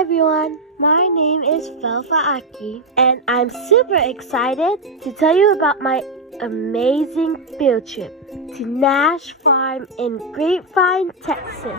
Hi everyone, my name is Felfa Aki, and I'm super excited to tell you about my amazing field trip to Nash Farm in Grapevine, Texas.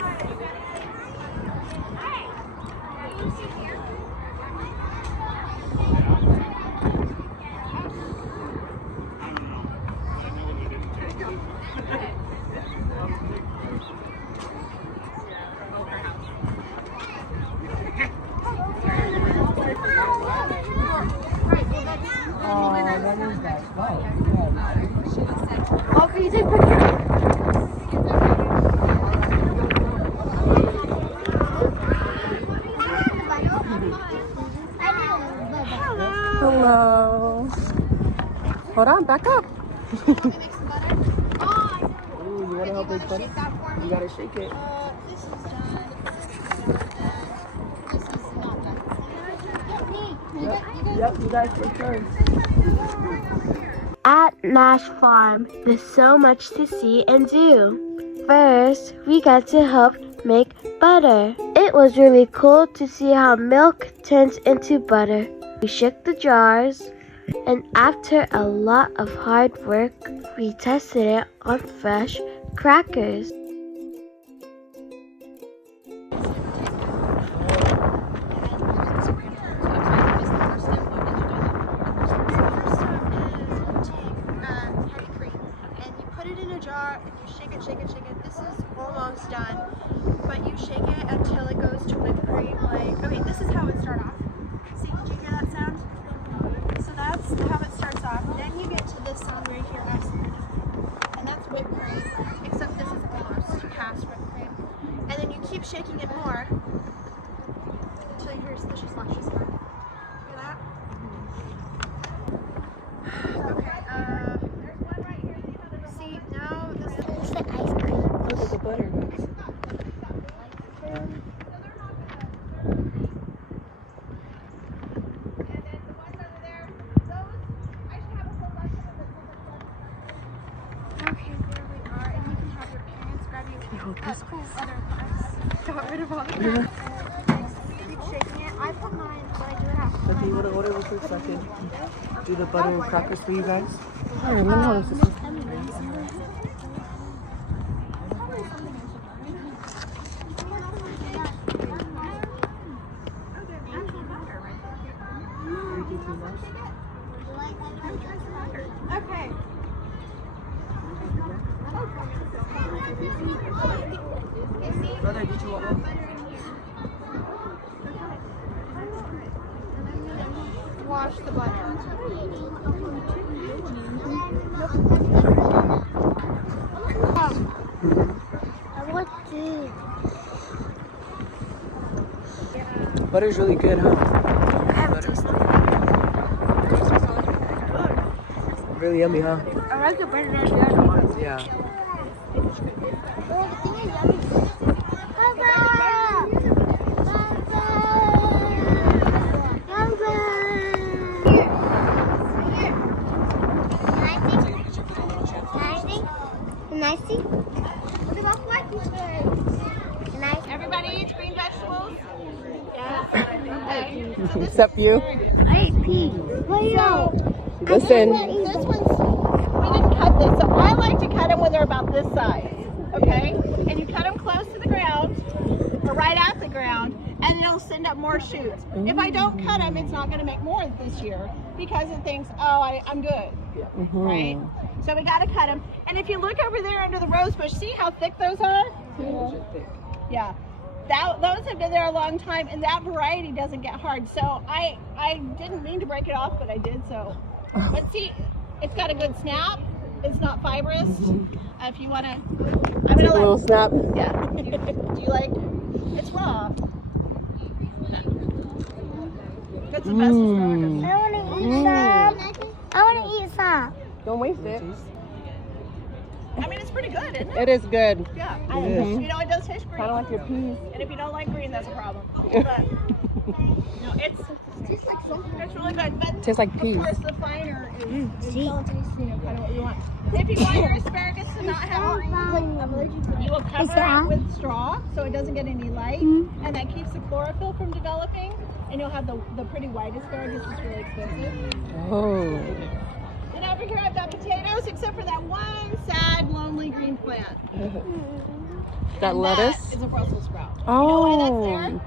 Oh, can you take pictures? Hello. Hold on, back up. Ooh, you want to help make butter? You gotta shake it. This is done. This is not done. Get me. Yep, you guys take turns. At Nash Farm, there's so much to see and do. First, we got to help make butter. It was really cool to see how milk turns into butter. We shook the jars, and after a lot of hard work, we tested it on fresh crackers. Shake it. This is almost done, but you shake it until it goes to whipped cream. Okay, this is how it starts off. See, did you hear that sound? So that's how it starts off. Then you get to this sound right here, and that's whipped cream, except this is almost past whipped cream. And then you keep shaking it more until you hear slushy sound. Hear that? Okay, there's one right here. See, now this is the ice cream. Look at the butter. Okay, there we are, and you can have your parents grab you. That's cool. Got rid of all the crap. Keep shaking it. I put mine, but I do it after. Okay, you want to order real quick so I can do the butter and crackers for you guys? I don't remember how this is. Okay. Brother, did you want one? Wash the butter. I want to. Butter's really good, huh? Really yummy, huh? I like the butter than the other one. Yeah. Everybody eats green vegetables? Yes. Okay. Except you. I ate peas. Listen. This one's, we didn't cut this, so I like to cut them when they're about this size, okay? And you cut them close to the ground, or right at the ground, and it'll send up more shoots. If I don't cut them, it's not going to make more this year, because it thinks, oh, I'm good, right? So we got to cut them. And if you look over there under the rose bush, see how thick those are? Yeah. Those have been there a long time, and that variety doesn't get hard. So I didn't mean to break it off, but I did. So, but see, it's got a good snap. It's not fibrous. If you want to, I'm Take gonna a little snap. Yeah. Do you like? It's raw. That's the best asparagus. I want to eat some. I want to eat some. Don't waste it. I mean, it's pretty good, isn't it? It is good. Yeah. Mhm. You know, it does taste green. Kind of like your peas. And if you don't like green, that's a problem. But no, it's really good. But Tastes like peas. of course, the finer is kind of what you want. If you want your asparagus to not have green, you will cover it with straw so it doesn't get any light, and that keeps the chlorophyll from developing, and you'll have the pretty white asparagus, which is really expensive. Oh. And over here I've got potatoes, except for that one sad, lonely green plant. That lettuce? That is a Brussels sprout. Oh. You know why that's there?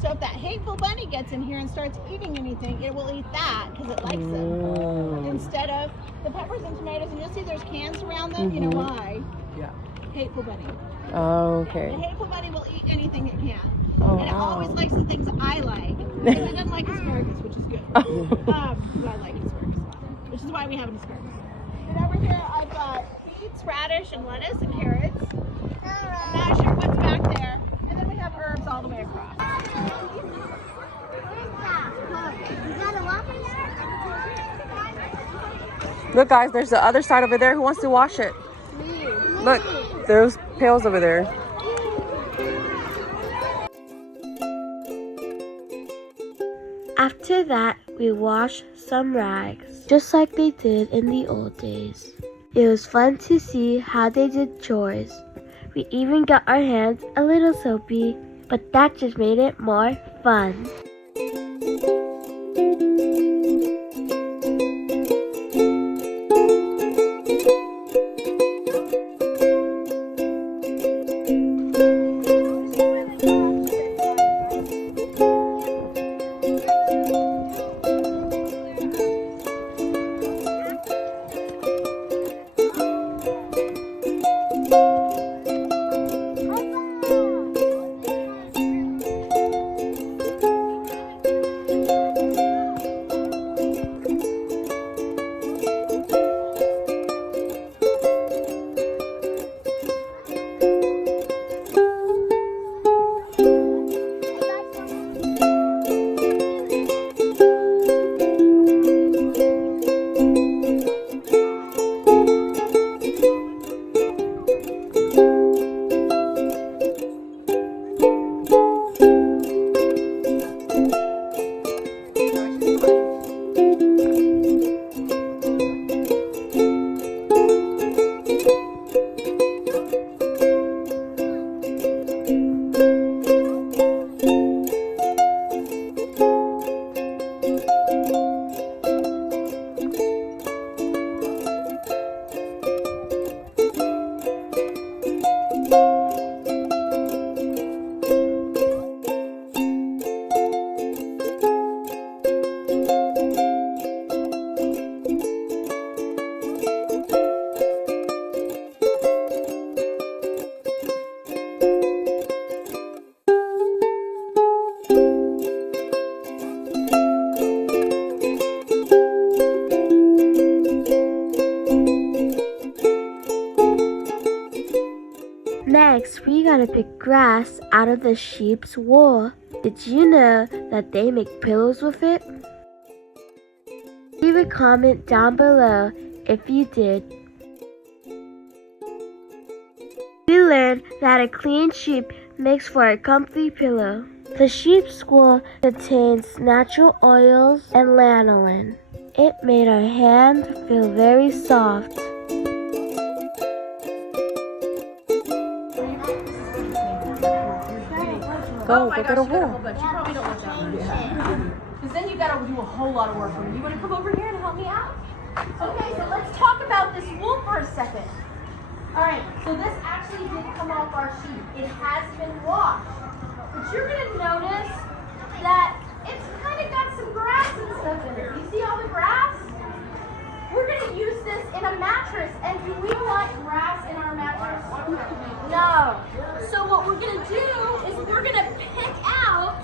So if that hateful bunny gets in here and starts eating anything, it will eat that because it likes them. Instead of the peppers and tomatoes, and you'll see there's cans around them. You know why? Yeah. Hateful bunny. Oh, okay. The hateful bunny will eat anything it can. Oh, And it always likes the things I like. And it doesn't like asparagus, which is good. But I like asparagus, which is why we have an asparagus. And over here I've got beets, radish, and lettuce, and carrots. I'm not sure what's back there. And then we have herbs all the way across. Look, guys, there's the other side over there. Who wants to wash it? Look, there's pails over there. After that, we washed some rags, just like they did in the old days. It was fun to see how they did chores. We even got our hands a little soapy, but that just made it more fun. Next, we gotta pick grass out of the sheep's wool. Did you know that they make pillows with it? Leave a comment down below if you did. We learned that a clean sheep makes for a comfy pillow. The sheep's wool contains natural oils and lanolin. It made our hands feel very soft. Oh my gosh, you got a whole bunch. You probably don't want that one. Because then you got to do a whole lot of work for me. You want to come over here and help me out? Okay, so let's talk about this wool for a second. All right, so this actually did come off our sheep. It has been washed. But you're going to notice that it's kind of got some grass and stuff in it. You see all the grass? We're going to use this in a mattress. And do we want grass in our mattress? No. So what we're going to do is we're going to pick out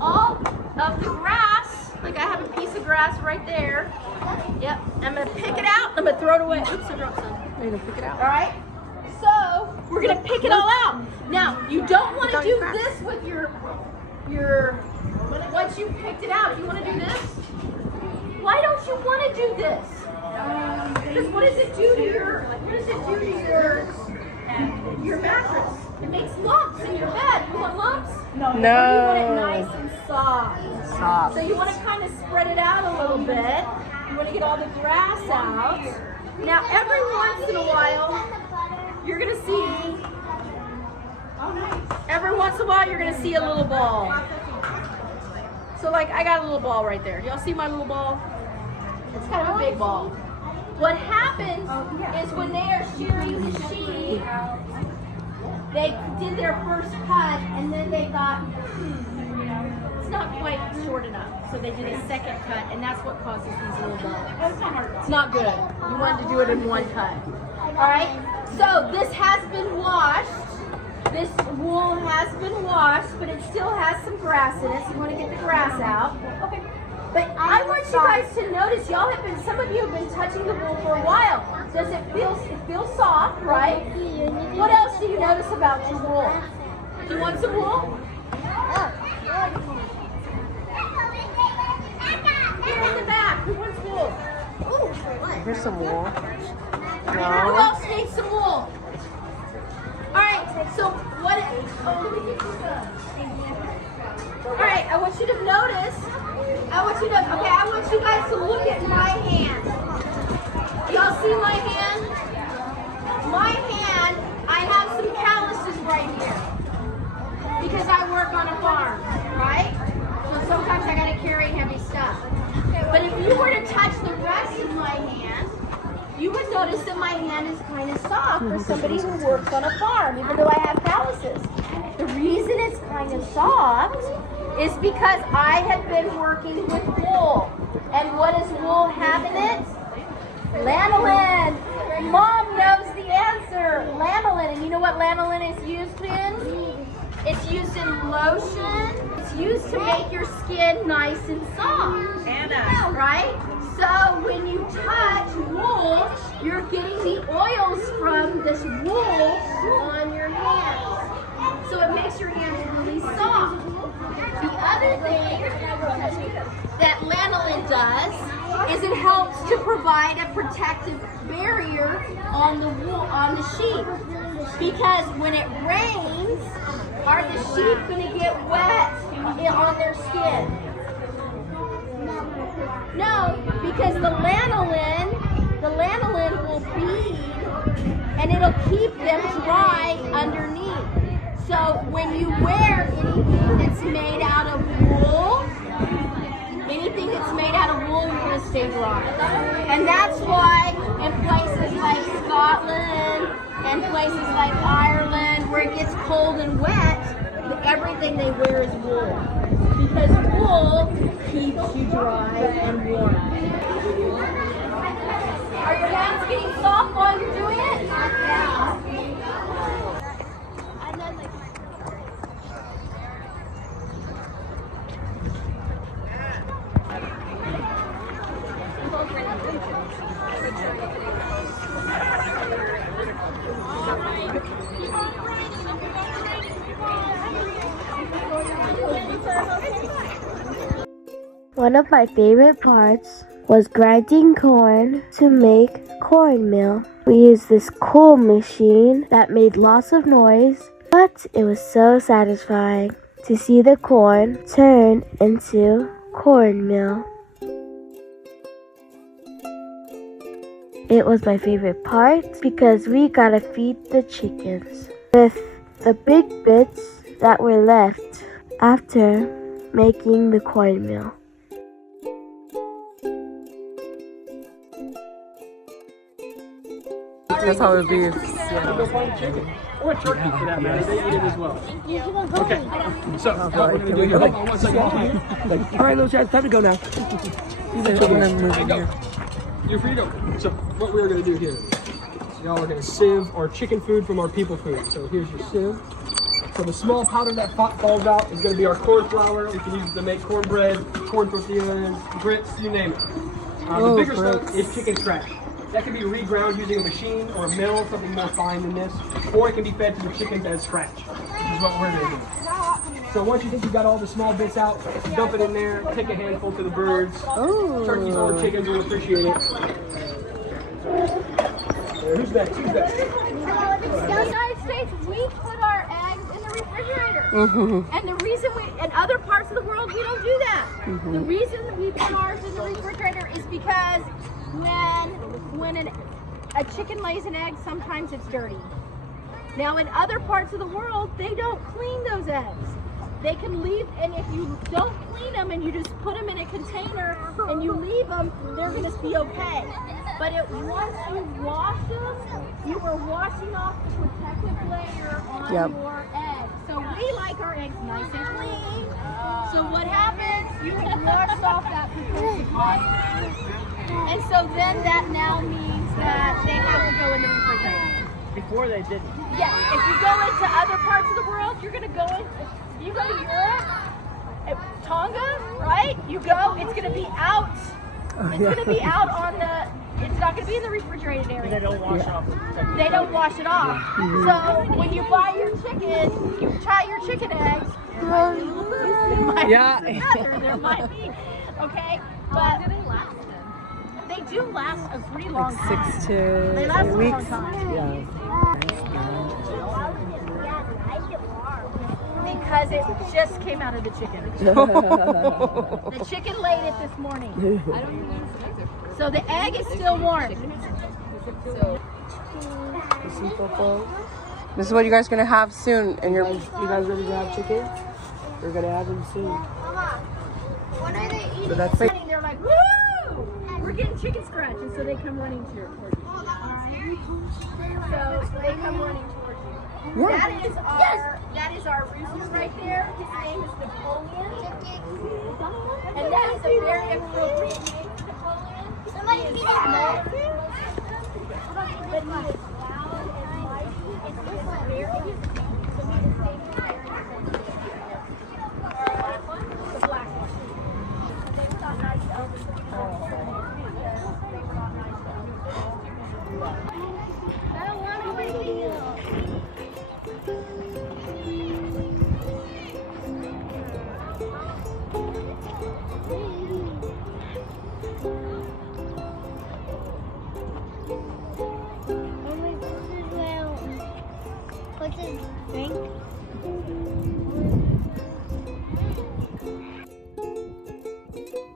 all of the grass. Like I have a piece of grass right there. Yep. I'm going to pick it out. I'm going to throw it away. Oops, I dropped some. You're gonna pick it out. All right. So we're going to pick it all out. Now, you don't want to do this with your once you picked it out. You want to do this? Why don't you want to do this? Because what does it do to your mattress? It makes lumps in your bed. You want lumps? No. Or do you want it nice and soft? Soft. So you want to kind of spread it out a little bit. You want to get all the grass out. Now every once in a while, you're going to see, every once in a while you're going to see a little ball. So like I got a little ball right there. Y'all see my little ball? It's kind of a big ball. What happens is when they are shearing the sheep, they did their first cut and then they thought, it's not quite short enough. So they did a second cut and that's what causes these little balls. It's not good. You wanted to do it in one cut. Alright, so this has been washed. This wool has been washed, but it still has some grass in it, so you want to get the grass out. Okay. But I want you guys to notice, y'all have been, some of you have been touching the wool for a while. Does it feels soft, right? What else do you notice about your wool? Do you want some wool? Here in the back, who wants wool? Here's some wool. Who else needs some wool? Alright, so what, alright, I want you to notice, I want you guys to look at my hand. Y'all see my hand? My hand, I have some calluses right here. Because I work on a farm, right? So sometimes I gotta carry heavy stuff. But if you were to touch the rest of my hand, you would notice that my hand is kind of soft for somebody who works on a farm, even though I have calluses. The reason it's kind of soft is because I have been working with wool. And what does wool have in it? Lanolin. Mom knows the answer. Lanolin. And you know what lanolin is used in? It's used in lotion. It's used to make your skin nice and soft. Anna. Right? So when you touch wool, you're getting the oils from this wool on your hands. So it makes your hands really soft. The other thing that lanolin does is it helps to provide a protective barrier on the wool, on the sheep. Because when it rains, are the sheep going to get wet on their skin? No, because the lanolin will bead and it'll keep them dry underneath. So when you wear anything that's made out of wool, you're going to stay dry. And that's why in places like Scotland and places like Ireland where it gets cold and wet, everything they wear is wool. Because wool keeps you dry and warm. Are your hands getting soft while you're doing it? Yeah. One of my favorite parts was grinding corn to make cornmeal. We used this cool machine that made lots of noise, but it was so satisfying to see the corn turn into cornmeal. It was my favorite part because we gotta feed the chickens with the big bits that were left after making the cornmeal. That's how it be. Or turkey for that matter. They eat it as well. Okay. So, what we're going to do here. Hold on one second. All right, little Chad, time to go now. You're free to go. So, what we're going to do here is y'all are going to sieve our chicken food from our people food. So, here's your sieve. So, the small powder that falls out is going to be our corn flour. We can use it to make cornbread, corn tortillas, grits, you name it. The bigger stuff is chicken scratch. That can be reground using a machine or a mill, something more fine than this, or it can be fed to the chickens as scratch, which is what we're going to do. So once you think you've got all the small bits out, dump it in there, take a handful to the birds. Turkeys or chickens will appreciate it. Who's next? Who's next? In the United States, we put our eggs in the refrigerator. And the reason in other parts of the world, we don't do that. The reason we put ours in the refrigerator is because when a chicken lays an egg, sometimes it's dirty. Now, in other parts of the world, they don't clean those eggs. They can leave, and if you don't clean them and you just put them in a container and you leave them, they're going to be okay. But once you wash them, you are washing off the protective layer on your eggs. So we like our eggs nice and clean. So what happens? You have washed off that protective layer. And so then that now means that they have to go in the refrigerator. Before they didn't. Yes, if you go into other parts of the world, you're going to go in. You go to Europe, Tonga, right? You go, it's going to be out. It's going to be out on the, it's not going to be in the refrigerated area. They don't wash it off. They don't wash it off. So when you buy your chicken, you try your chicken eggs. There might be, okay? But they do last a pretty long time. 6 to They last 8 a weeks. long time. Yeah. Because it just came out of the chicken. The chicken laid it this morning. So the egg is still warm. This is what you guys are gonna have soon, and You guys ready to have chicken? We're gonna have them soon. What are they eating? So that's it. They're like, woo! We're getting chicken scratch, and so they come running towards you. So they come running towards you. That is our rooster right there. His name is Napoleon. And that is a very appropriate name for Napoleon. Somebody be small. But he is loud and mighty. And he is very the black one. They were not nice to others. They were not nice to others. I don't want to wait for you.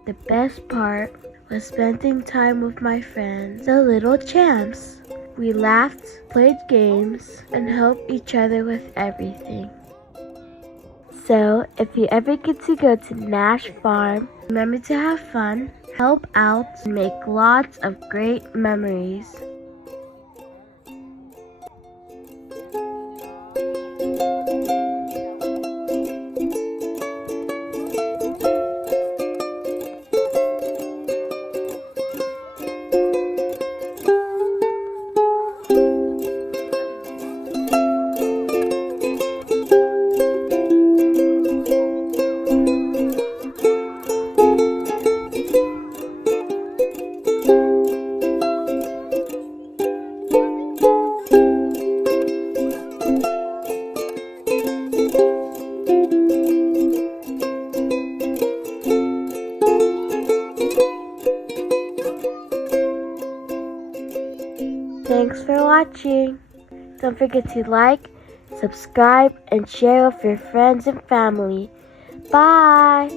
The best part was spending time with my friends, the little champs. We laughed, played games, and helped each other with everything. So, if you ever get to go to Nash Farm, remember to have fun, help out, and make lots of great memories. Thanks for watching. Don't forget to like, subscribe, and share with your friends and family. Bye!